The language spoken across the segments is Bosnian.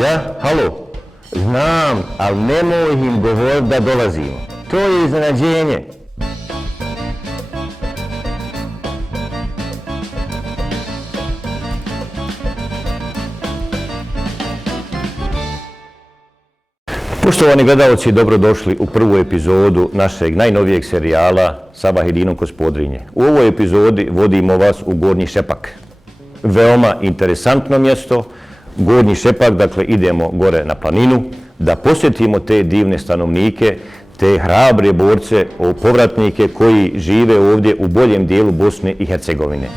Ja? Halo? Znam, ali nemoj im govoriti da dolazimo. To je iznenađenje. Poštovani gledalci, dobrodošli u prvu epizodu našeg najnovijeg serijala Sabah i Dinom kroz Podrinje. U ovoj epizodi vodimo vas u Gornji Šepak. Veoma interesantno mjesto. Gornji Šepak, dakle idemo gore na planinu da posjetimo te divne stanovnike, te hrabre borce, povratnike koji žive ovdje u boljem dijelu Bosne i Hercegovine.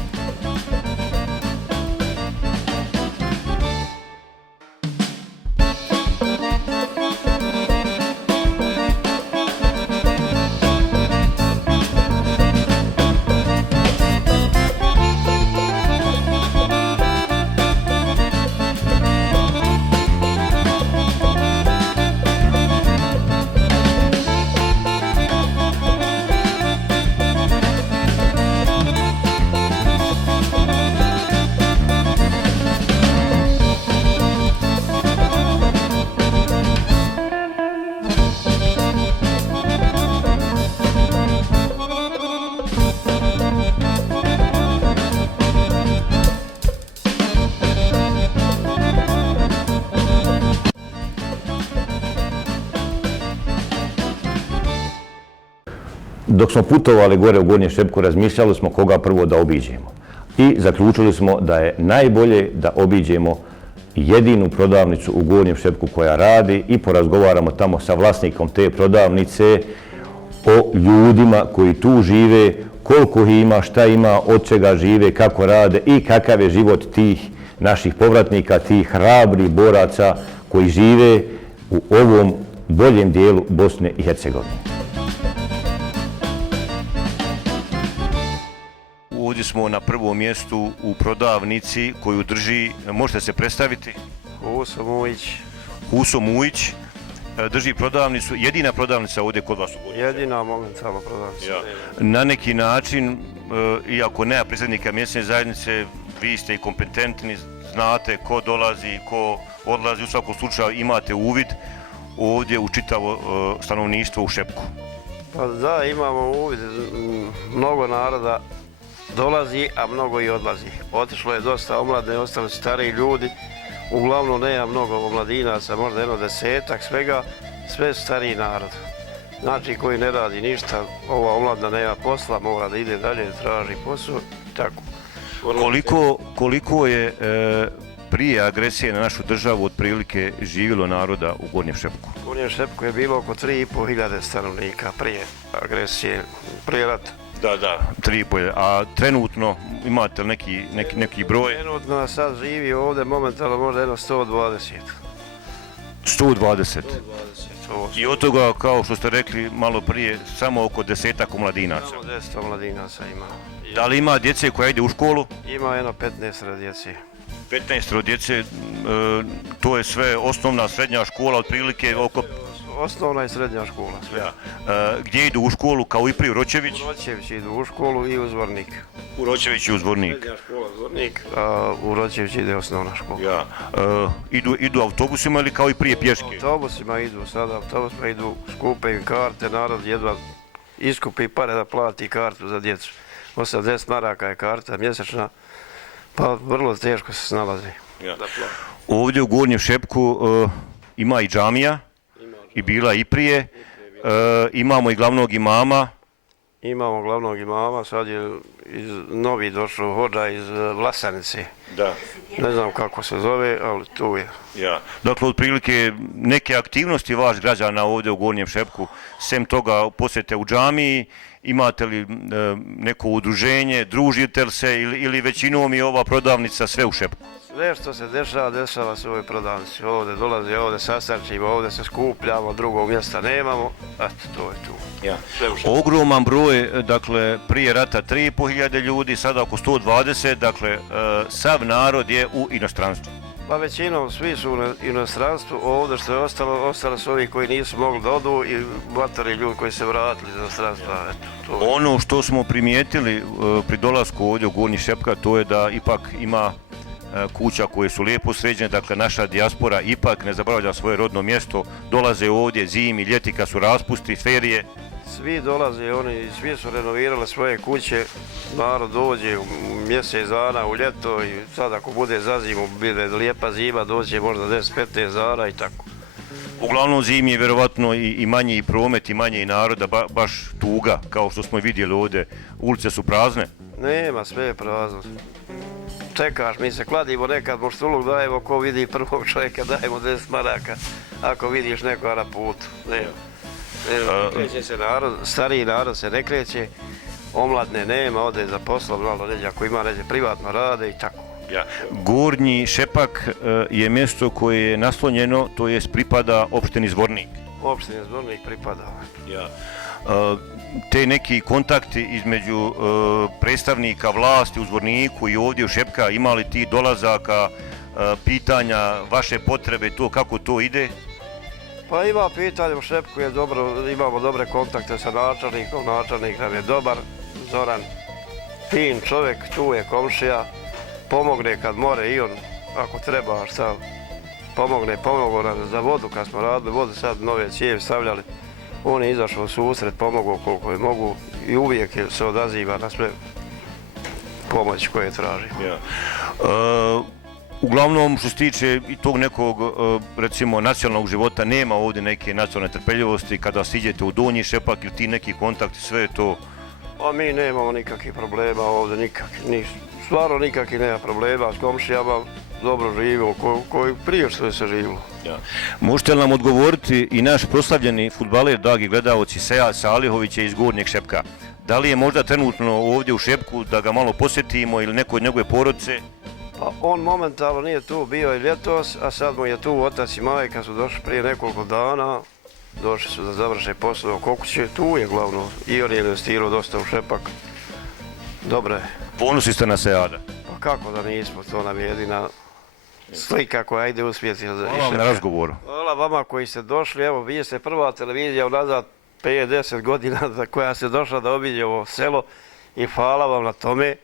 Dok smo putovali gore u Gornjem Šepku, razmišljali smo koga prvo da obiđemo. I zaključili smo da je najbolje da obiđemo jedinu prodavnicu u Gornjem Šepku koja radi i porazgovaramo tamo sa vlasnikom te prodavnice o ljudima koji tu žive, koliko ih ima, šta ima, od čega žive, kako rade i kakav je život tih naših povratnika, tih hrabrih boraca koji žive u ovom boljem dijelu Bosne i Hercegovine. Ovdje smo na prvom mjestu u prodavnici koju drži, možete se predstaviti? Huso Mujić. Huso Mujić drži prodavnicu, jedina prodavnica ovdje kod vas u Gornjem Šepku. Jedina momentalno prodavnica. Ja. Na neki način, iako nema predsjednika mjesne zajednice, vi ste i kompetentni, znate ko dolazi, ko odlazi, u svakom slučaju imate uvid ovdje u čitavo stanovništvo u Šepku. Pa da, imamo uvid, mnogo naroda dolazi, a mnogo i odlazi. Otišlo je dosta omladine, ostali su stariji ljudi, uglavnom nema mnogo omladinaca, možda jedno 10-ak svega, sve su stariji narod. Znači koji ne radi ništa, ova omladina nema posla, mora da ide dalje, traži posao i tako. Koliko je prije agresije na našu državu otprilike živjelo naroda u Gornjem Šepku? U Gornjem Šepku je bilo oko 3.500 stanovnika prije agresije, prije rata. Da, 3.500. A trenutno imate li neki broj? Trenutno sad živi ovdje momentalno možda jedno 120. 120? I od toga, kao što ste rekli malo prije, samo oko 10-ak omladinaca? Samo 10 omladinaca ima. Da li ima djece koja ide u školu? Ima jedno 15 djece. 15 djece, to je sve osnovna, srednja škola, otprilike oko... Osnovna i srednja škola, sve. Ja. Gdje idu u školu, kao i prije u Ročević? U Ročević idu u školu i u Zvornik. U Ročević i u Zvornik. Srednja škola Zvornik, a u Ročević ide osnovna škola. Ja. Idu autobusima ili kao i prije pješke? Autobusima idu sada, autobusima idu, skupe im karte, narod jedva iskupi pare da plati kartu za djecu. 80 maraka je karta mjesečna, pa vrlo teško se snalazi. Ja. Ovdje u Gornjem Šepku ima i džamija. I bila i prije, imamo i glavnog imama. Imamo glavnog imama, sad je novi došao hodža iz Vlasanice. Da. Ne znam kako se zove, ali tu je. Ja. Dakle, otprilike neke aktivnosti vaš građana ovdje u Gornjem Šepku, sem toga posjete u džamiji, imate li neko udruženje, družite li se ili većinom je ova prodavnica sve u Šepku? Sve što se dešava se u ovoj prodavnici. Ovdje dolazi, ovdje sastančimo, ovdje se skupljamo, drugog mjesta nemamo, eto, to je tu. Ja. Ogroman broj, dakle, prije rata 3.500 ljudi, sada oko 120, dakle, sav narod je u inostranstvu. Pa većinom svi su u inostranstvu, ovdje što je ostalo su ovi koji nisu mogli da odu i matori ljudi koji se vratili iz inostranstva. Ono što smo primijetili pri dolasku ovdje u Gornji Šepka, to je da ipak ima kuća koje su lijepo sređene, dakle naša dijaspora ipak ne zaboravlja svoje rodno mjesto, dolaze ovdje zimi, ljeti kad su raspusti, ferije. Svi dolaze, oni svi su renovirali svoje kuće, narod dođe u mjesec dana, u ljeto i sad ako bude za zimu, bude lijepa zima, dođe možda 10-15 dana i tako. Uglavnom zimi je vjerovatno i manji promet i manje i naroda, baš tuga, kao što smo vidjeli ovdje, ulice su prazne. Nema, sve je prazno. Čekaš, mi se kladimo nekad, moštuluk dajemo, ko vidi prvog čovjeka, dajemo 10 maraka, ako vidiš nekoga na putu. Ne kreće se narod, stariji narod se ne kreće, omladne nema, ode za poslom, malo neđe, ako ima neđe privatno rade i tako. Gornji Šepak je mjesto koje je naslonjeno, to jest pripada opštini Zvornik. Opštini Zvornik pripada. Te neki kontakti između predstavnika vlasti u Zvorniku i ovdje u Šepka, imali ti dolazaka, pitanja, vaše potrebe, to kako to ide? Pa ima pitanje u Šepku, je dobro, imamo dobre kontakte sa načelnikom, načelnik nam je dobar, Zoran, fin čovjek, tu je komšija, pomogne kad more i on, ako treba, šta, pomogao nam za vodu, kad smo radili vodu, sad nove cijevi stavljali, on je izašao u susret, pomogao koliko je mogu i uvijek se odaziva na sve pomoći koje traži. Uglavnom, što se tiče i tog nekog, recimo, nacionalnog života, nema ovdje neke nacionalne trpeljivosti kada siđete u Donji Šepak ili ti neki kontakti, sve je to... A mi nemamo nikakvih problema ovdje, stvarno nikakvih nema problema s komšijama, dobro živimo, koji prije što je se živilo. Možete li nam odgovoriti i naš proslavljeni fudbaler, dragi gledaoci, Sead Salihović iz Gornjeg Šepka, da li je možda trenutno ovdje u Šepku da ga malo posjetimo ili neko od njegove porodice? Pa on momentalno nije tu, bio i ljetos, a sad mu je tu otac i majka su došli prije nekoliko dana, došli su da završe posao oko kuće, tu je glavno i on je investirao dosta u Šepak. Dobro je. Ponosni ste na Seada? Pa kako da nismo, to nam je jedina slika koja ide uspjeti. Hvala vam na razgovoru. Hvala vama koji ste došli, evo vi ste prva televizija unazad 5-10 godina koja se došla da obiđe ovo selo i hvala vam na tome,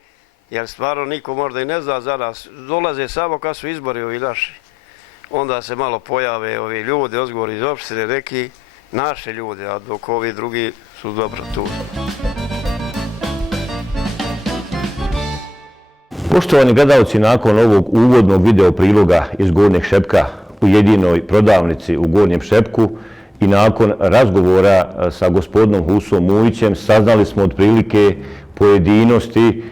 jer stvarno niko možda i ne zna za nas. Dolaze samo kad su izbori ovi naši. Onda se malo pojave ovi ljudi, ozgovori iz opštine, neki naše ljude, a dok ovi drugi su dobro tu. Poštovani gledalci, nakon ovog uvodnog video priloga iz Gornjeg Šepka u jedinoj prodavnici u Gornjem Šepku i nakon razgovora sa gospodinom Husom Mujićem saznali smo otprilike pojedinosti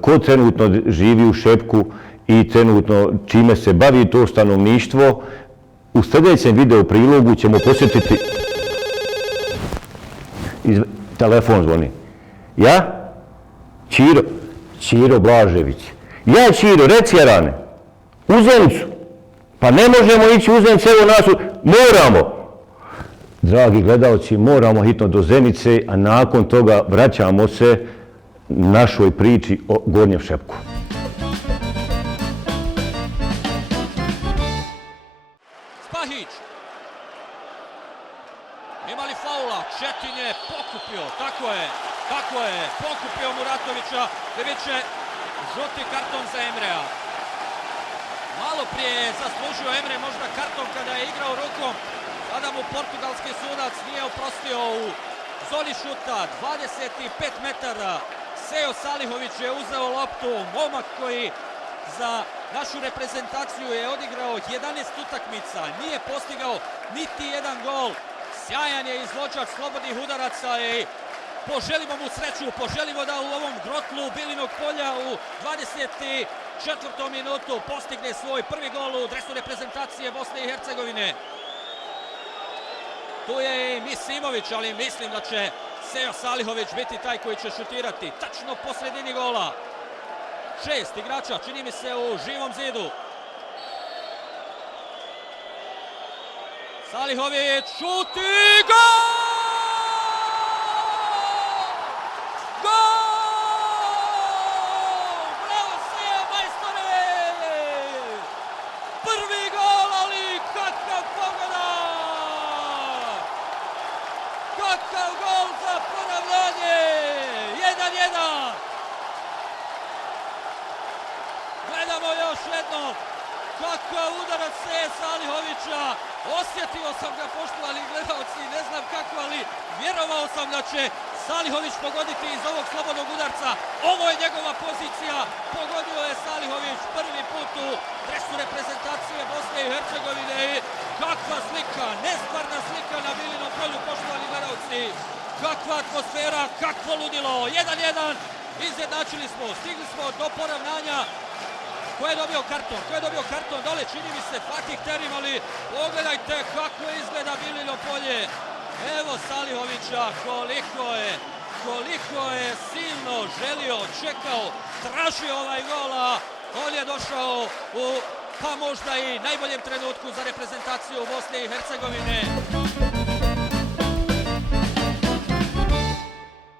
ko trenutno živi u Šepku i trenutno čime se bavi to stanovništvo. U sljedećem video prilogu ćemo posjetiti... Telefon zvoni. Ja? Ćiro Blažević. Ja, Ćiro, reci Jarane, u Zenicu. Pa ne možemo ići u Zenicu, evo nas, moramo. Dragi gledalci, moramo hitno do Zenice, a nakon toga vraćamo se našoj priči o Gornjem Šepku. Spahić. Ima li faula? Četin je pokupio, tako je, pokupio Muratovića, Deviće, žuti karton za Emrea. Malo prije je zaslužio Emre možda karton kada je igrao rukom, sada mu portugalski sudac nije oprostio u zoni šuta, 25 metara. Seo Salihović je uzeo loptu, momak koji za našu reprezentaciju je odigrao 11 utakmica, nije postigao niti jedan gol. Sjajan je izvođač slobodnih udaraca i poželimo mu sreću, poželimo da u ovom grotlu Bilinog polja u 24. minutu postigne svoj prvi gol u dresu reprezentacije Bosne i Hercegovine. Tu je i Misimović, ali mislim da će Seo Salihović biti taj koji će šutirati tačno po sredini gola. 6 igrača, čini mi se, u živom zidu. Salihović šuti, gol! Gol! Bravo Seo, majstore! Prvi gol, ali kakav pogodak! Kakav gol za poravnanje! 1:1! Gledamo još jednom kakav udarac se Salihovića, osjetio sam ga poštovani gledalci, ne znam kako, ali vjerovao sam da će Salihović pogoditi iz ovog slobodnog udarca. Ovo je njegova pozicija, pogodio je Salihović prvi put u dresu reprezentacije Bosne i Hercegovine. Kakva slika, nestvarna slika na Bilinom polju, poštovani gledalci. Kakva atmosfera, kakvo ludilo, 1-1, izjednačili smo, stigli smo do poravnanja. Ko je dobio karton? Ko je dobio karton? Dole čini mi se Fatih Terim, ali pogledajte kako izgleda Bilino polje. Evo Salihovića, koliko je silno želio, čekao, tražio ovaj gol, a on je došao u pa možda i najboljem trenutku za reprezentaciju Bosne i Hercegovine.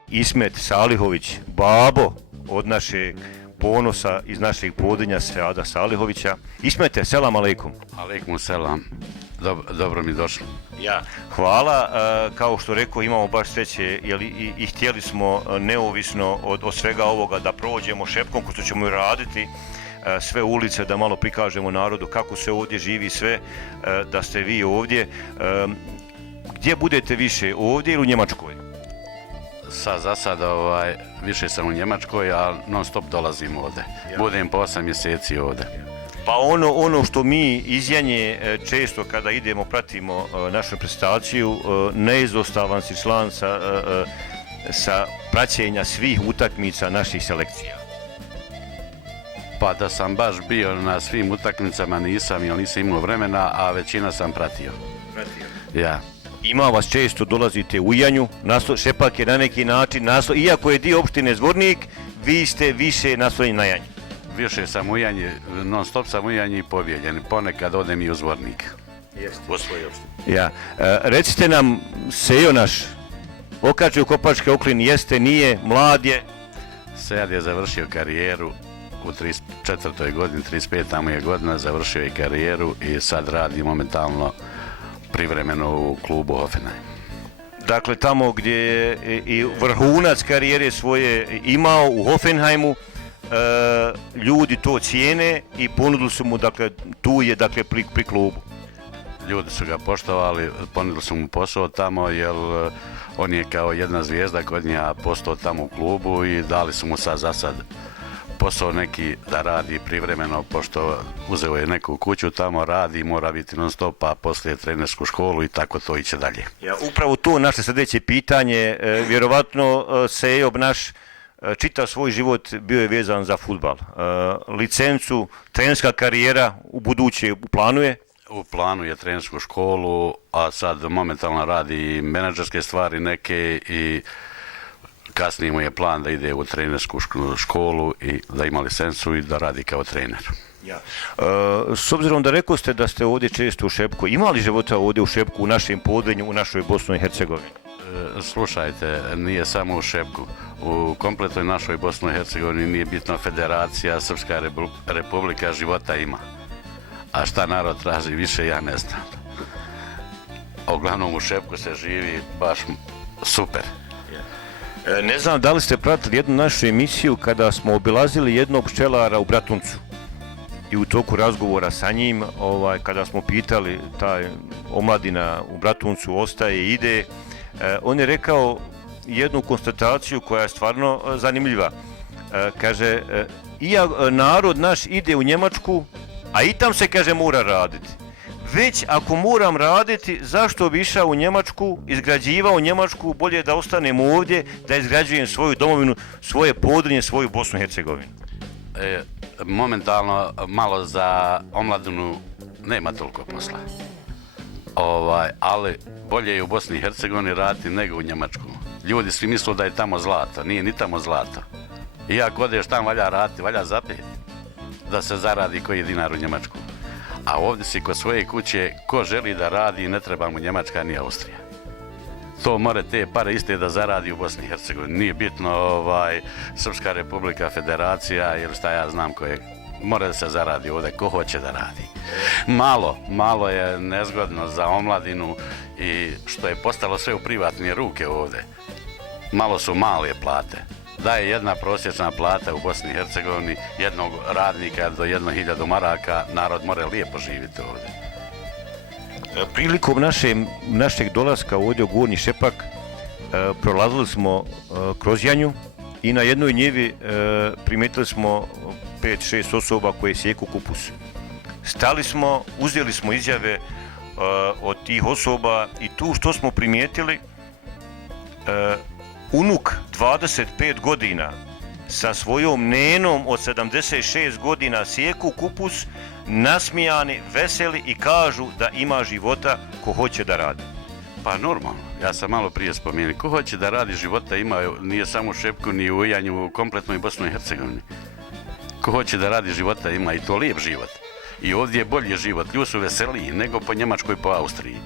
Ismet Salihović, babo od našeg ponosa iz našeg Podrinja, Seada Salihovića. Ismete, selam aleikum. Aleikum selam. Dobro mi došlo. Ja, hvala. Kao što rekao, imamo baš sreće i htjeli smo neovisno od svega ovoga da prođemo šepkom, ko što ćemo i raditi, sve ulice, da malo prikažemo narodu kako se ovdje živi, sve, da ste vi ovdje. Gdje budete više, ovdje ili u Njemačkoj? Za sad više sam u Njemačkoj, a non stop dolazim ovdje. Budem po 8 mjeseci ovdje. Pa ono što mi iz Janje često kada idemo, pratimo našu prestaciju, neizostavan si član sa praćenja svih utakmica naših selekcija. Pa da sam baš bio na svim utakmicama nisam, jer nisam imao vremena, a većina sam pratio. Ja. Ima vas često, dolazite u Janju, Šepak je na neki način, iako je dio opštine Zvornik, vi ste više naslonjeni na Janju. Više sam u Janji, non stop sam u Janji i Pobjeljen, ponekad odem i u Zvornik. U svoj opštini. Ja. Recite nam, Sejo naš, okače u Kopački Oklin, jeste, nije, mlad je? Sejad je završio karijeru u 34. godini, 35. mu je godina, završio je karijeru i sad radi momentalno privremeno u klubu Hoffenheim. Dakle, tamo gdje je i vrhunac karijere svoje imao u Hoffenheimu, ljudi to cijene i ponudili su mu, dakle, tu je, dakle, pri klubu. Ljudi su ga poštovali, ponudili su mu posao tamo, jer on je kao jedna zvijezda kod nja postao tamo u klubu i dali su mu sad za sad posao neki da radi privremeno, pošto uzeo je neku kuću tamo, radi, mora biti non stop, a poslije trenersku školu i tako to iće dalje. Ja, upravo to naše sljedeće pitanje, vjerovatno Sejob naš čitav svoj život bio je vezan za fudbal. Licencu, trenerska karijera u buduće u planu je? U planu je trenersku školu, a sad momentalno radi i menadžerske stvari neke i kasnije mu je plan da ide u trenersku školu i da ima licencu i da radi kao trener. Ja. S obzirom da rekao ste da ste ovdje često u Šepku, ima li života ovdje u Šepku, u našem Podrinju, u našoj Bosni i Hercegovini? Slušajte, nije samo u Šepku. U kompletnoj našoj Bosni i Hercegovini nije bitno federacija, Srpska republika, života ima. A šta narod traži više, ja ne znam. Uglavnom u Šepku se živi baš super. Ne znam da li ste pratili jednu našu emisiju kada smo obilazili jednog pčelara u Bratuncu i u toku razgovora sa njim, kada smo pitali taj omladina u Bratuncu ostaje, ide, on je rekao jednu konstataciju koja je stvarno zanimljiva. Kaže, narod naš ide u Njemačku, a i tam se, kaže, mora raditi. Već ako moram raditi, zašto bi išao u Njemačku, izgrađivao Njemačku, bolje da ostanem ovdje, da izgrađujem svoju domovinu, svoje Podrinje, svoju Bosnu i Hercegovinu. Momentalno malo za omladinu nema toliko posla. Ali bolje je u Bosni i Hercegovini raditi nego u Njemačku. Ljudi svi misle da je tamo zlato, nije ni tamo zlato. I ako odeš tamo valja raditi, valja zapet da se zaradi koji dinar u Njemačku. A ovdje si kod svoje kuće, ko želi da radi, ne treba mu Njemačka ni Austrija. To more te pare iste da zaradi u Bosni i Hercegovini. Nije bitno Srpska republika, federacija ili šta ja znam koje. Mora da se zaradi ovdje, ko hoće da radi. Malo je nezgodno za omladinu i što je postalo sve u privatne ruke ovdje. Malo su male plate. da je jedna prosječna plata u Bosni i Hercegovini jednog radnika do 1000 maraka, narod mora lijepo živjeti ovdje. Prilikom našeg dolaska ovdje u Gornji Šepak prolazili smo kroz Janju i na jednoj njivi primijetili smo 5-6 osoba koje sjeku kupus. Stali smo, uzeli smo izjave od tih osoba i tu što smo primijetili, unuk 25 godina sa svojom nenom od 76 godina sjeku kupus, nasmijani, veseli i kažu da ima života ko hoće da radi. Pa normalno, ja sam malo prije spomenuo, ko hoće da radi života ima, nije samo u Šepku, ni u Janju, u kompletnoj Bosni i Hercegovini. Ko hoće da radi života ima i to lijep život. I ovdje je bolji život, ljudi su veseliji nego po Njemačkoj, po Austriji.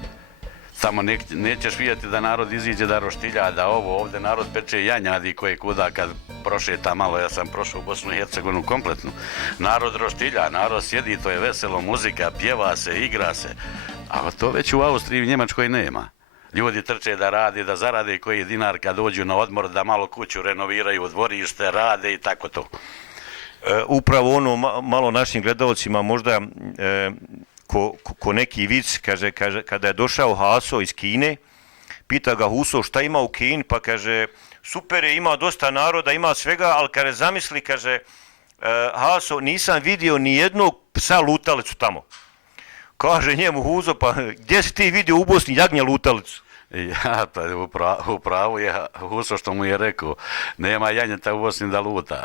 Tamo nećeš vidjeti da narod iziđe da roštilja, da ovdje narod peče janjadi koje kuda kad prošeta malo, ja sam prošao u Bosnu i Hercegovinu kompletnu. Narod roštilja, narod sjedi, to je veselo, muzika, pjeva se, igra se. A to već u Austriji i Njemačkoj nema. Ljudi trče da rade, da zarade koji dinar kad dođu na odmor, da malo kuću renoviraju, dvorište, rade i tako to. Upravo ono malo našim gledalcima možda ko neki vic, kaže, kada je došao Haso iz Kine, pita ga Huso šta ima u Kini, pa kaže super je, ima dosta naroda, ima svega, ali kaže zamisli, kaže Haso, nisam vidio ni jednog psa lutalicu tamo. Kaže njemu Huso, pa gdje si ti vidio u Bosni jagnje lutalicu? Ja, pa u pravu je Huso što mu je rekao, nema janjeta u Bosni da luta.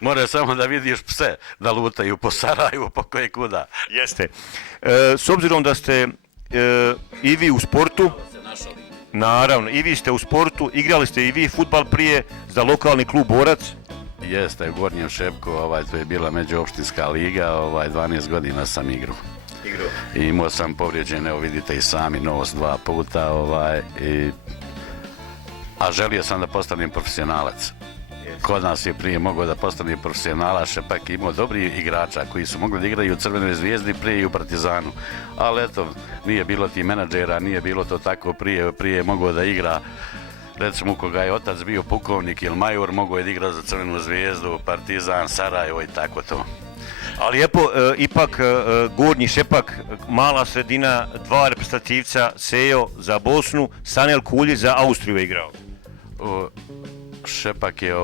More samo da vidiš pse da lutaju po Sarajevu, po koje kuda. Jeste. S obzirom da ste i vi u sportu, naravno, i vi ste u sportu, igrali ste i vi fudbal prije za lokalni klub Borac. Jeste, u Gornjem Šepku, to je bila međuopštinska liga, 12 godina sam igrao. I imao sam povrijeđen, evo vidite i sami, nos 2 puta, a želio sam da postanem profesionalac. Kod nas je prije mogao da postane profesionalac, Šepak je imao dobri igrača koji su mogli da igraju u Crvenoj Zvijezdi, prije i u Partizanu. Ali eto, nije bilo ti menadžera, nije bilo to tako prije je mogao da igra, recimo koga je otac bio pukovnik ili major, mogao je da igra za Crvenu Zvijezdu, Partizan, Sarajevo i tako to. Ali lijepo, ipak Gornji Šepak, mala sredina, 2 reprezentativca, Sejo za Bosnu, Sanel Kuljić za Austriju je igrao. Šepak je,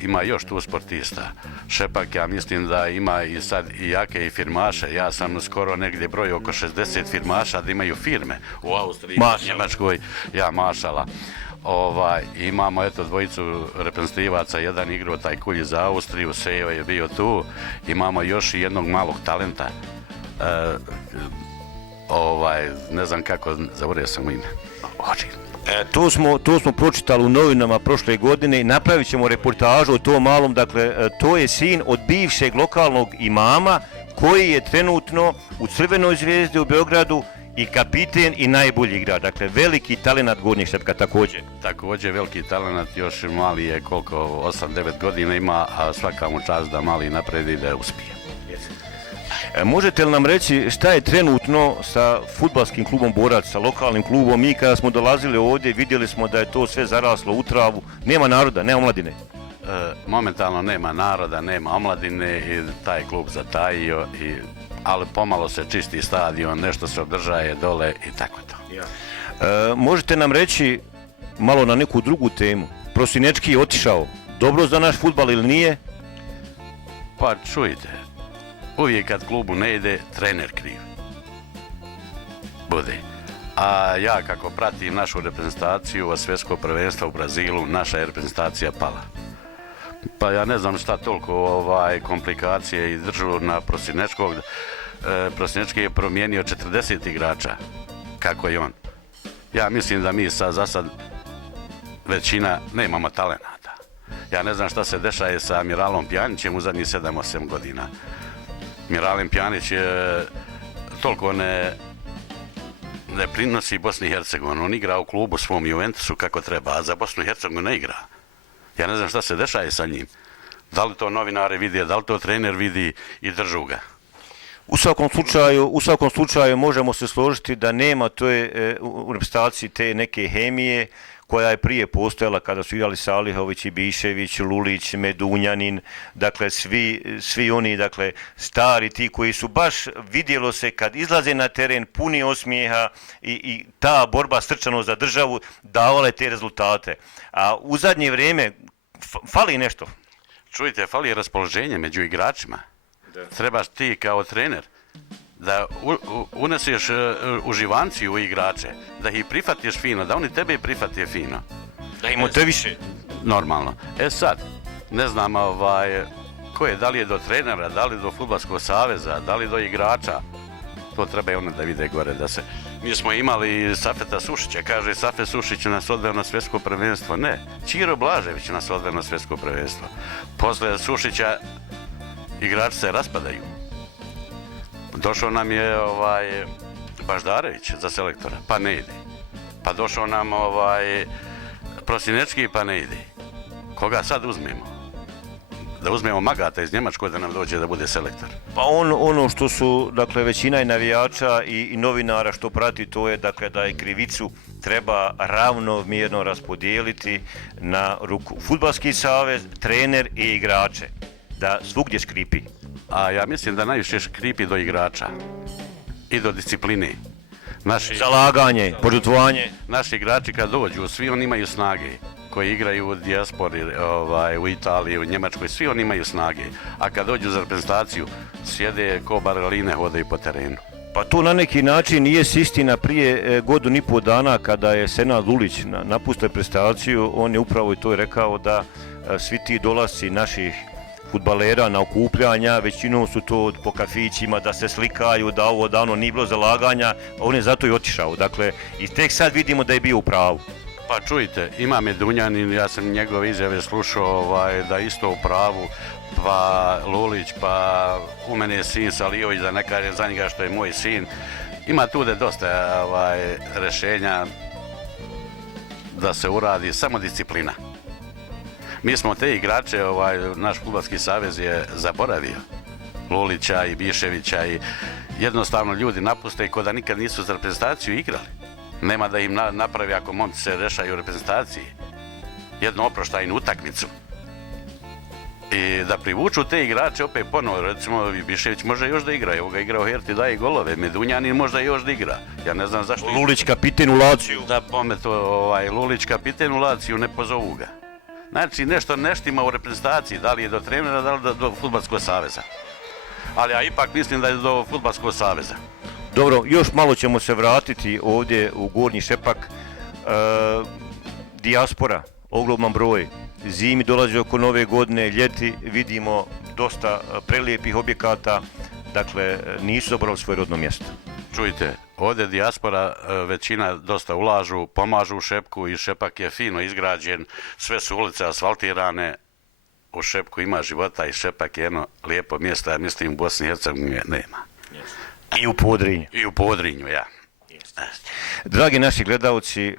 ima još tu sportista. Šepak, ja mislim da ima i sad i jake i firmaše. Ja sam skoro negdje brojio oko 60 firmaša da imaju firme u Austriji, Njemačkoj, ja mašala. Imamo eto dvojicu reprezentativaca, jedan igrao taj Kuljić za Austriju, Sejo je bio tu, imamo još i jednog malog talenta, ne znam kako, zaboravio sam mu ime. To smo pročitali u novinama prošle godine i napravit ćemo reportažu o tom malom, dakle to je sin od bivšeg lokalnog imama koji je trenutno u Crvenoj Zvijezdi u Beogradu i kapiten i najbolji igrač, dakle veliki talenat Gornjeg Šepka također. Također veliki talenat, još mali je koliko, 8-9 godina ima, a svaka mu čast da mali napredi i da uspije. Možete li nam reći šta je trenutno sa fudbalskim klubom Borac, sa lokalnim klubom? Mi kada smo dolazili ovdje vidjeli smo da je to sve zaraslo u travu, nema naroda, nema omladine. Momentalno nema naroda, nema omladine i taj klub zatajio, ali pomalo se čisti stadion, nešto se održaje dole i tako to. Možete nam reći malo na neku drugu temu, Prosinečki je otišao, dobro za naš fudbal ili nije? Pa čujte, uvijek kad klubu ne ide, trener kriv. Bude. A ja kako pratim našu reprezentaciju od svjetskog prvenstva u Brazilu, naša je reprezentacija pala. Pa ja ne znam šta toliko komplikacije i držu na Prosinečkog. Prosinečki je promijenio 40 igrača, kako je on. Ja mislim da mi za sad većina nemamo talenata. Ja ne znam šta se dešaje sa Miralom Pjanićem u zadnjih 7-8 godina. Miralem Pjanić toliko ne prinosi Bosni i Hercegovini. On igra u klubu svom Juventusu kako treba, a za Bosnu i Hercegovinu ne igra. Ja ne znam šta se dešaje sa njim. Da li to novinari vidi, da li to trener vidi i držu ga. U svakom slučaju možemo se složiti da nema u reprezentaciji te neke hemije koja je prije postojala kada su igrali Salihović, Ibišević, Lulić, Medunjanin, dakle svi oni, dakle stari ti koji su baš, vidjelo se kad izlaze na teren puni osmijeha i ta borba srčano za državu davala je te rezultate. A u zadnje vrijeme fali nešto. Čujte, fali raspoloženje među igračima. Trebaš ti kao trener da uneseš uživanciju u igrače, da ih prihvatiš fino, da oni tebe prihvate fino. Da im motiviše. Normalno. Sad, ne znam ko je, da li je do trenera, da li do Fudbalskog saveza, da li do igrača. To treba i ono da vide gore da se... Mi smo imali Safeta Sušića, kaže Safet Sušić nas odveo na svjetsko prvenstvo. Ne, Ćiro Blažević nas odveo na svjetsko prvenstvo. Posle Sušića igrači se raspadaju. Došao nam je Baždarević za selektora, pa ne ide. Pa došao nam Prosinečki, pa ne ide. Koga sad uzmemo? Da uzmemo Magata iz Njemačkoj da nam dođe da bude selektor. Pa ono što su, dakle, većina i navijača i novinara što prati, to je, dakle, da je krivicu treba ravnomjerno raspodijeliti na ruku Fudbalski savez, trener i igrače. Da svugdje škripi. A ja mislim da najviše škripi do igrača i do discipline. Zalaganje, požrtvovanje. Naši igrači kad dođu, svi oni imaju snage. Koji igraju u dijaspori, u Italiji, u Njemačkoj, svi oni imaju snage. A kad dođu za reprezentaciju, sjede ko baraline, hodaju po terenu. Pa to na neki način nije istina. Prije godinu i pol dana kada je Senad Lulić napustio reprezentaciju, on je upravo i to rekao da svi ti dolasci naših fudbalera na okupljanja, većinom su to po kafićima, da se slikaju, da ovo, da ono, nije bilo zalaganja, on je zato i otišao. Dakle, i tek sad vidimo da je bio u pravu. Pa čujte, ima Medunjanin, ja sam njegove izjave slušao da isto u pravu, pa Lulić, pa u mene je sin Salihović, da ne kažem za njega što je moj sin. Ima tu da je dosta rješenja da se uradi, samo disciplina. Mi smo te igrače, naš Fudbalski savez je zaboravio. Lulića i Biševića i jednostavno ljudi napuste i ko da nikad nisu za reprezentaciju igrali. Nema da im napravi ako momci se rešaju u reprezentaciji. Jednu oproštajnu utakmicu. I da privuču te igrače opet ponovo, recimo Bišević može još da igra, evo ga igra u Herti, daje golove, Medunjanin možda još da igra. Ja ne znam zašto... Lulić kapiten u Laciju. Da pometo, Lulić kapiten u Laciju, ne pozovu ga. Znači nešto neštima u reprezentaciji, da li je do trenera, da li do Fudbalskog saveza. Ali ja ipak mislim da je do Fudbalskog saveza. Dobro, još malo ćemo se vratiti ovdje u Gornji Šepak. Dijaspora, ogroman broj. Zimi dolazi oko nove godine, ljeti vidimo dosta prelijepih objekata. Dakle, nisu zaboravili svoje rodno mjesto. Čujte, ovdje dijaspora većina dosta ulažu, pomažu u Šepku i Šepak je fino izgrađen. Sve su ulice asfaltirane. U Šepku ima života i Šepak je jedno lijepo mjesto, ja mislim u Bosni i Hercegovini nema. I u Podrinju. I u Podrinju, ja. Dragi naši gledalci,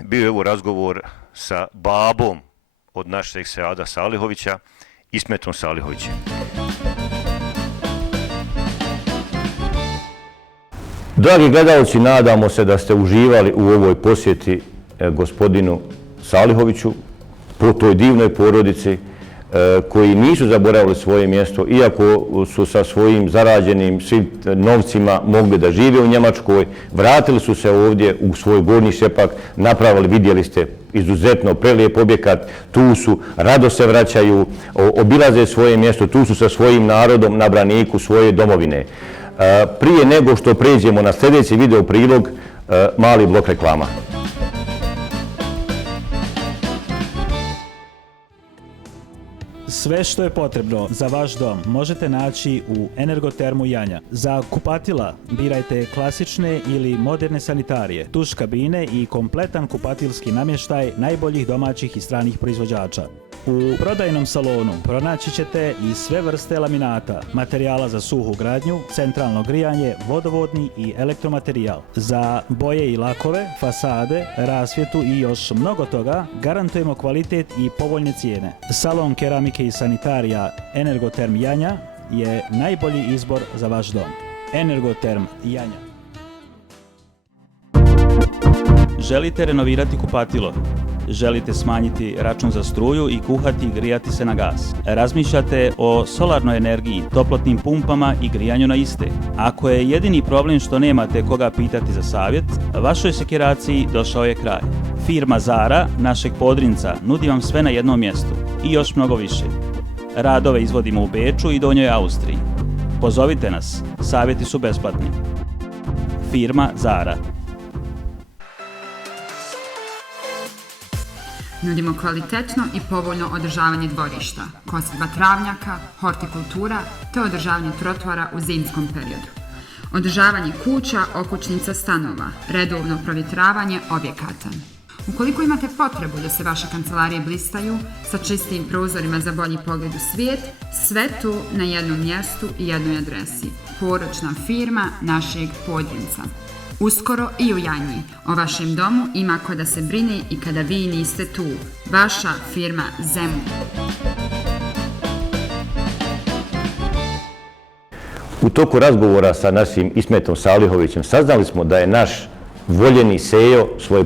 bio je ovo razgovor sa babom od našeg Seada Salihovića, Ismetom Salihovićem. Dragi gledalci, nadamo se da ste uživali u ovoj posjeti gospodinu Salihoviću, po toj divnoj porodici, koji nisu zaboravili svoje mjesto, iako su sa svojim zarađenim svim novcima mogli da žive u Njemačkoj, vratili su se ovdje u svoj Gornji Šepak, napravili, vidjeli ste, izuzetno prelijep objekat, tu su, rado se vraćaju, obilaze svoje mjesto, tu su sa svojim narodom na braniku svoje domovine. Prije nego što pređemo na sljedeći video prilog, mali blok reklama. Sve što je potrebno za vaš dom možete naći u Energotermu Janja. Za kupatila birajte klasične ili moderne sanitarije, tuš kabine i kompletan kupatilski namještaj najboljih domaćih i stranih proizvođača. U prodajnom salonu pronaći ćete i sve vrste laminata, materijala za suhu gradnju, centralno grijanje, vodovodni i elektromaterijal. Za boje i lakove, fasade, rasvjetu i još mnogo toga garantujemo kvalitet i povoljne cijene. Salon keramike i sanitarija Energoterm Janja je najbolji izbor za vaš dom. Energoterm Janja. Želite renovirati kupatilo? Želite smanjiti račun za struju i kuhati i grijati se na gas? Razmišljate o solarnoj energiji, toplotnim pumpama i grijanju na iste? Ako je jedini problem što nemate koga pitati za savjet, vašoj sekiraciji došao je kraj. Firma Zara, našeg Podrinca, nudi vam sve na jednom mjestu i još mnogo više. Radove izvodimo u Beču i Donjoj Austriji. Pozovite nas, savjeti su besplatni. Firma Zara. Nudimo kvalitetno i povoljno održavanje dvorišta, kosidba travnjaka, hortikultura te održavanje trotoara u zimskom periodu. Održavanje kuća, okućnica, stanova, redovno provjetravanje objekata. Ukoliko imate potrebu da se vaše kancelarije blistaju sa čistim prozorima za bolji pogled u svijet, sve tu na jednom mjestu i jednoj adresi. Poručna firma našeg Podrinca. Uskoro i u Janji. O vašem domu ima ko da se brine i kada vi niste tu. Vaša firma Zemun. U toku razgovora sa našim Ismetom Salihovićem saznali smo da je naš voljeni Sejo svoje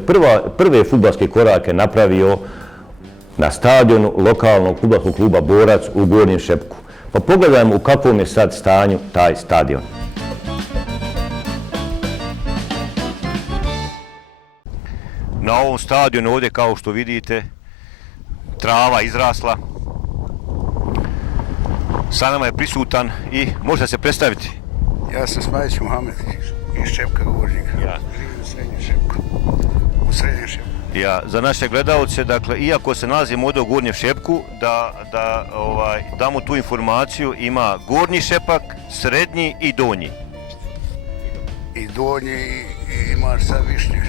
prve fudbalske korake napravio na stadionu lokalnog fudbalskog kluba Borac u Gornjem Šepku. Pa pogledajmo u kakvom je sad stanju taj stadion. Na ovom stadionu ovdje, kao što vidite, trava izrasla. Sa nama je prisutan i može se predstaviti. Ja sam Smajić Muhamed iz Šepka Gornjega. Ja. Živim u Srednjem Šepku. U Srednjem Šepku. Ja, za naše gledalce, dakle, iako se nalazimo ovdje u Gornjem Šepku, da damo tu informaciju, ima Gornji Šepak, Srednji i Donji. I Donji i imaš sad Višnje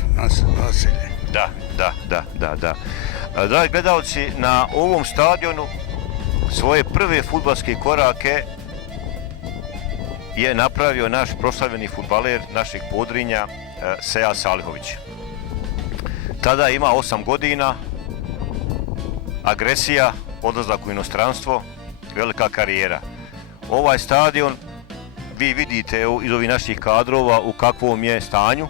naselje. Da. Dragi gledalci, na ovom stadionu svoje prve fudbalske korake je napravio naš proslavljeni fudbaler našeg Podrinja, Seja Salihović. Tada ima 8 godina, agresija, odlazak u inostranstvo, velika karijera. Ovaj stadion, vi vidite iz ovih naših kadrova u kakvom je stanju.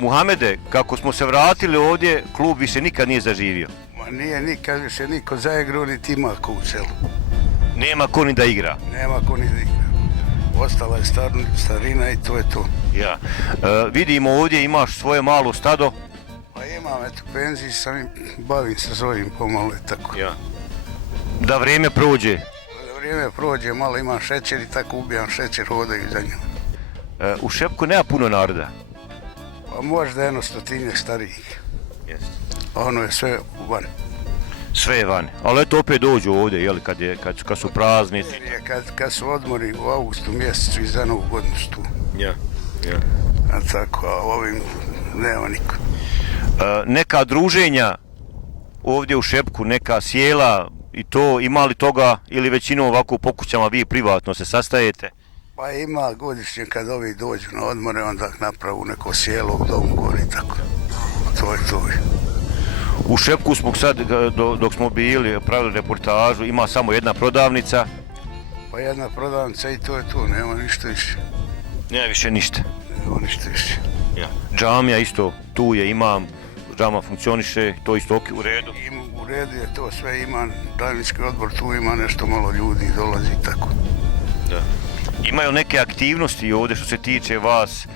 Muhamede, kako smo se vratili ovdje, klub više nikad nije zaživio. Ma nije nikad više niko zaigrao, niti ima ko u selu. Nema ko ni da igra. Nema ko ni da igra. Ostala je starina i to je to. Ja. Vidimo ovdje imaš svoje malo stado. Pa imam, eto, penziji sam i bavim se s ovim pomalo i tako. Ja. Da vrijeme prođe. Da vrijeme prođe, malo imam šećer i tako ubijam šećer, hodaju za njom. U Šepku nema puno naroda. Pa možda 100 starijih. Jeste. Ono je sve van. Sve je van. Ali eto opet dođu ovdje, jel, kad su praznici. Kad su odmori u augustu mjesecu i za novu godinu su tu. Ja. A tako, a ovim nema niko. Neka druženja ovdje u Šepku, neka sjela i to, ima li toga ili većinom ovako po kućama vi privatno se sastajete? Pa ima godišnje kad ovi dođu na odmore, onda napravu neko sjelo u domu gore i tako. To je to. U Šepku smo sad, dok smo bili, pravili reportažu, ima samo jedna prodavnica. Pa jedna prodavnica i to je to, nema ništa više. Nema više ništa. Nema ništa više. Ja. Džamija isto, tu je, imam, džama funkcioniše, to isto u redu. U redu je to sve, ima davnički odbor, tu ima nešto malo ljudi, dolazi i tako. Da. Imaju neke aktivnosti ovdje što se tiče vas,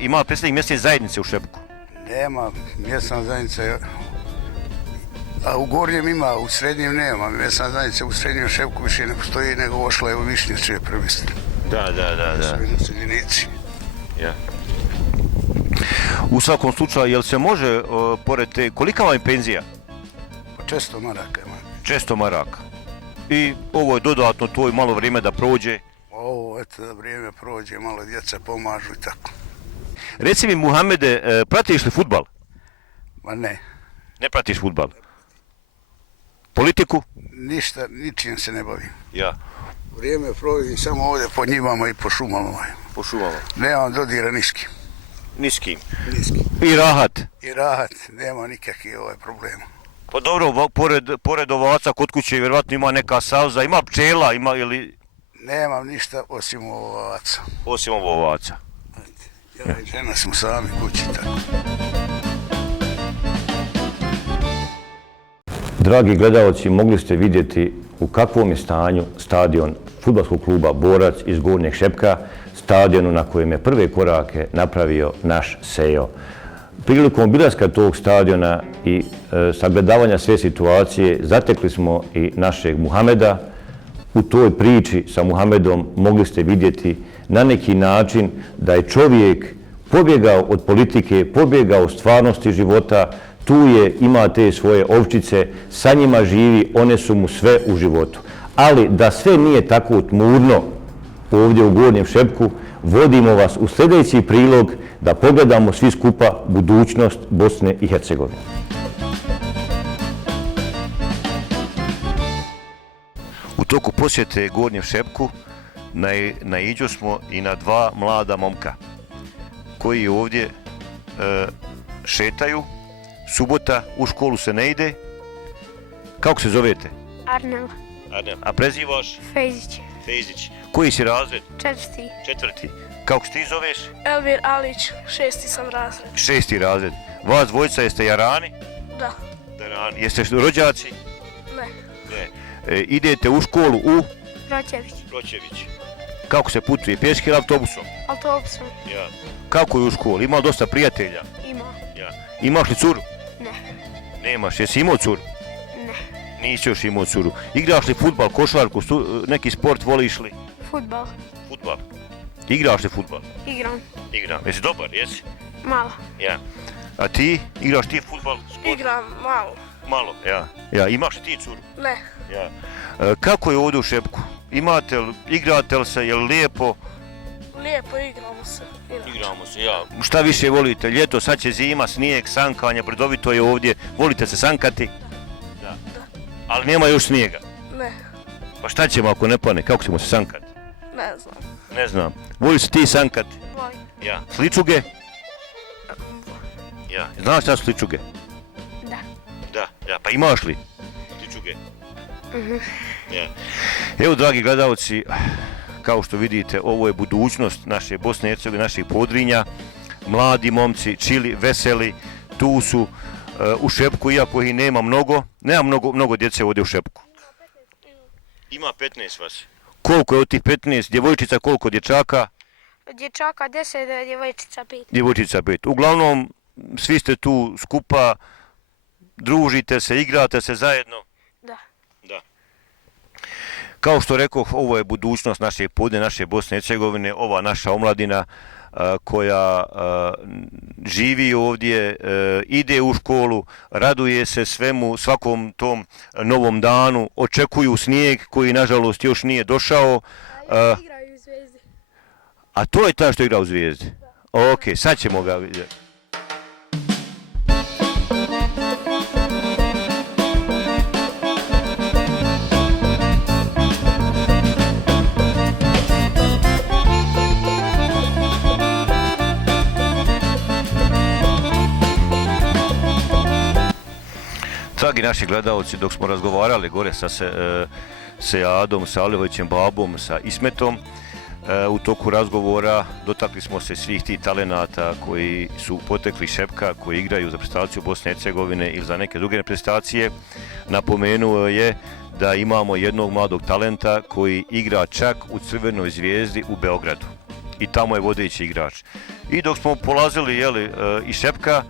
ima predstavnik mjesne zajednice u Šepku? Nema, mjesna zajednica, a u Gornjem ima, u Srednjem nema. Mjesna zajednica u Srednjem Šepku više ne postoji, nego ošla je u Višnje prevesti. Da. Svi naseljenici. Ja. U svakom slučaju, jel se može, pored te, kolika vam je penzija? Pa 600 maraka ima. 600 maraka. I ovo je dodatno, to je malo vrijeme da prođe. Ovo, eto, da vrijeme prođe, malo djeca pomažu i tako. Reci mi, Muhamede, pratiš li fudbal? Ma ne. Ne pratiš fudbal? Politiku? Ništa, ničim se ne bavim. Ja. Vrijeme prođe samo ovdje po njivama i po šumama. Po šumama? Nemam dodira ni s kim. Ni s kim? Ni s kim. I rahat? I rahat, nema nikakvih problema. Pa dobro, pored ovaca kod kuće vjerovatno ima neka savza, ima pčela, ima ili... Nemam ništa osim ovaca. Osim ovaca. Ja i žena smo sami kući tako. Dragi gledalci, mogli ste vidjeti u kakvom je stanju stadion fudbalskog kluba Borac iz Gornjeg Šepka, stadionu na kojem je prve korake napravio naš Sejo. Prilikom obilaska tog stadiona i sagledavanja sve situacije zatekli smo i našeg Muhameda. U toj priči sa Muhamedom mogli ste vidjeti na neki način da je čovjek pobjegao od politike, pobjegao od stvarnosti života, tu je, ima te svoje ovčice, sa njima živi, one su mu sve u životu. Ali da sve nije tako tmurno ovdje u Gornjem Šepku, vodimo vas u sljedeći prilog da pogledamo svi skupa budućnost Bosne i Hercegovine. U toku posjete Gornjem Šepku naiđo smo i na dva mlada momka koji ovdje šetaju. Subota, u školu se ne ide. Kako se zovete? Arnel A prezivaš? Fejzić, Fejzić. Koji si razred? 4. Četvrti. Kako se ti zoveš? Elvir Alić, 6. sam razred. 6. razred. Vas dvojica jeste jarani? Da. Jarani. Jeste rođaci? Ne. Ne. Idete u školu u? Roćević. Kako se putuje? Pješke ili autobusom? Autobusom. Ja. Kako je u školi? Ima dosta prijatelja? Ima. Ja. Imaš li curu? Ne. Nemaš. Jesi imao curu? Ne. Nisi još imao curu. Igraš li fudbal, košarku, neki sport voliš li? Futbal. Futbal. Igraš li fudbal? Igram. Jesi dobar, jesi? Malo. Ja. A ti? Igraš ti fudbal? Sport? Igram malo. Malo, ja. Ja. Imaš li ti curu? Ne. Ja. Kako je ovdje u Šepku? Igrate li se, je li lijepo? Lijepo igramo se. Igramo se, ja. Šta više volite? Ljeto, sad će zima, snijeg, sankanje, brdovito je ovdje. Volite se sankati? Da. Ali nema još snijega? Ne. Pa šta ćemo ako ne pane? Kako ćemo se sankati? Ne znam. Ne znam. Voliš se ti sankati? Volim. Ja. Sličuge? Ja. Znaš šta su sličuge? Da. Da. Pa imaš li sličuge? Ja. Evo, dragi gledalci, kao što vidite, ovo je budućnost naše Bosne i Hercegovine, naših Podrinja. Mladi momci, čili, veseli, tu su u Šepku, iako ih nema mnogo djece ovdje u Šepku. Ima 15 vas. Koliko je od tih 15 djevojčica, koliko dječaka? Dječaka 10, djevojčica 5. Djevojčica 5. Uglavnom, svi ste tu skupa, družite se, igrate se zajedno. Da. Kao što rekoh, ovo je budućnost naše Podrinja, naše Bosne i Hercegovine, ova naša omladina koja živi ovdje, ide u školu, raduje se svemu, svakom tom novom danu, očekuju snijeg koji nažalost još nije došao. Igraju u Zvijezdi. A to je ta što igra u Zvijezdi? Ok, sad ćemo ga vidjeti. Dragi naši gledalci, dok smo razgovarali gore sa Seadom, sa Alihovićem babom, sa Ismetom, u toku razgovora dotakli smo se svih tih talenata koji su potekli Šepka, koji igraju za reprezentaciju Bosne i Hercegovine ili za neke druge reprezentacije. Napomenuo je da imamo jednog mladog talenta koji igra čak u Crvenoj Zvijezdi u Beogradu. I tamo je vodeći igrač. I dok smo polazili iz Šepka,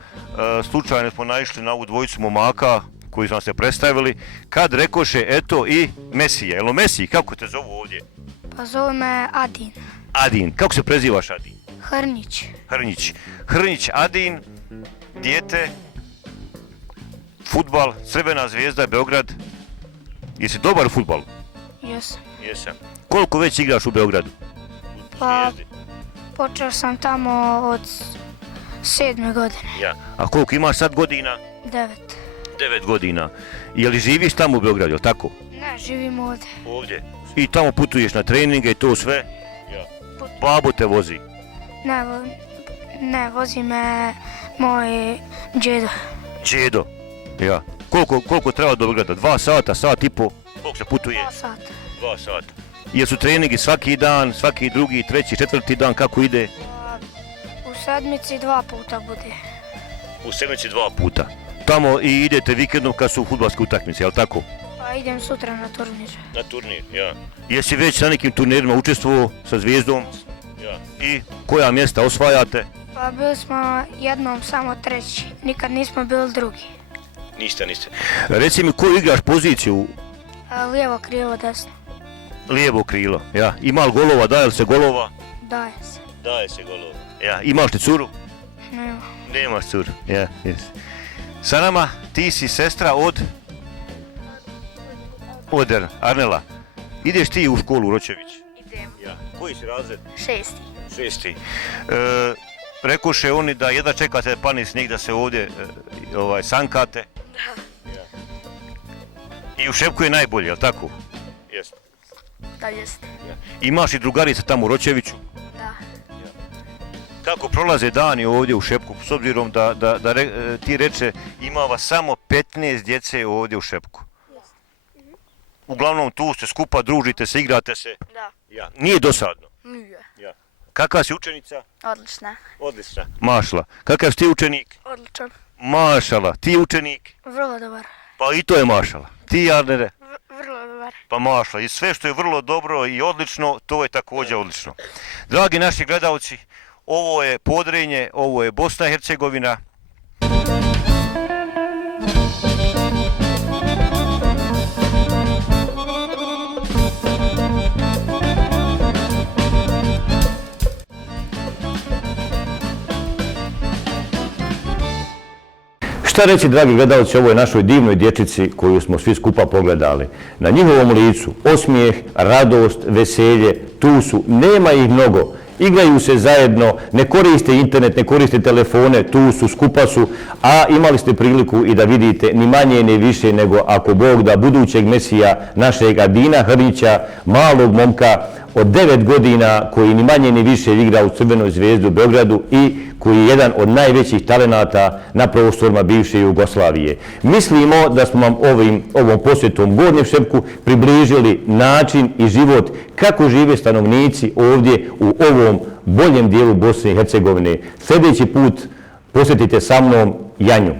slučajno smo naišli na ovu dvojicu momaka koji su nam se predstavili, kad rekoše, eto i Mesija. Jel' Mesiji, kako te zovu ovdje? Pa zove me Adin. Adin, kako se prezivaš Adin? Hrnić. Hrnić Adin, dijete, fudbal, Crvena Zvijezda, Beograd. Jesi dobar u fudbalu? Jesam. Koliko već igraš u Beogradu? Pa počeo sam tamo od 7. godine. Ja. A koliko imaš sad godina? 9. 9 godina. Je li živiš tamo u Beogradu, jel' tako? Ne, živim ovdje. Ovdje. I tamo putuješ na treninge i to sve? Ja. Babo te vozi? Ne, vozi me moj džedo. Džedo? Ja. Koliko treba do Beograda? 2 sata, sat i po? Koliko se putuje? 2 sata. 2 sata. Jesu treningi svaki dan, svaki drugi, treći, četvrti dan, kako ide? U sedmici 2 puta bude. U sedmici 2 puta. Tamo i idete vikendom kad su fudbalske utakmice, jel tako? Pa idem sutra na turnir. Na turnir, ja. Jesi već na nekim turnirima učestvovao sa Zvijezdom? Ja. I koja mjesta osvajate? Pa bili smo jednom samo treći, nikad nismo bili drugi. Niste. Reci mi, koju igraš poziciju? Lijevo krilo, desno. Lijevo krilo, ja. Ima li golova, daje li se golova? Daje se. Daje se golova. Ja. Imaš li curu? Nema. Nemaš curu, ja, jesi. Sa nama, ti si sestra od Arnela. Ideš ti u školu u Ročević? Idem. Ja. Koji si razred? 6. 6. Rekoše oni da jedva čekate pani snijeg da se ovdje sankate. Ja. I u Šepku je najbolje, jel tako? Jeste. Da, jeste. Ja. Imaš i drugarica tamo u Ročeviću? Da. Kako prolaze dani ovdje u Šepku, s obzirom da ti reče ima vas samo 15 djece ovdje u Šepku? Uglavnom tu ste skupa, družite se, igrate se? Da. Ja. Nije dosadno? Nije. Ja. Kakva si učenica? Odlična. Odlična. Mašala. Kakav si ti učenik? Odličan. Mašala. Ti učenik? Vrlo dobar. Pa i to je mašala. Ti, Arnere? Vrlo dobar. Pa mašala. I sve što je vrlo dobro i odlično, to je također odlično. Dragi naši gledalci, ovo je Podrinje, ovo je Bosna i Hercegovina. Šta reći, dragi gledalci, ovoj našoj divnoj dječici koju smo svi skupa pogledali? Na njihovom licu osmijeh, radost, veselje, tu su, nema ih mnogo. Igraju se zajedno, ne koriste internet, ne koriste telefone, tu su, skupa su, a imali ste priliku i da vidite ni manje ni više nego, ako Bog da, budućeg Mesija, našeg Adina Hrnića, malog momka od 9 godina koji ni manje ni više igra u Crvenoj Zvezdi u Beogradu i koji je jedan od najvećih talenata na prostorima bivše Jugoslavije. Mislimo da smo vam ovom posjetom Gornjem Šepku približili način i život kako žive stanovnici ovdje u ovom boljem dijelu Bosne i Hercegovine. Sljedeći put posjetite sa mnom Janju.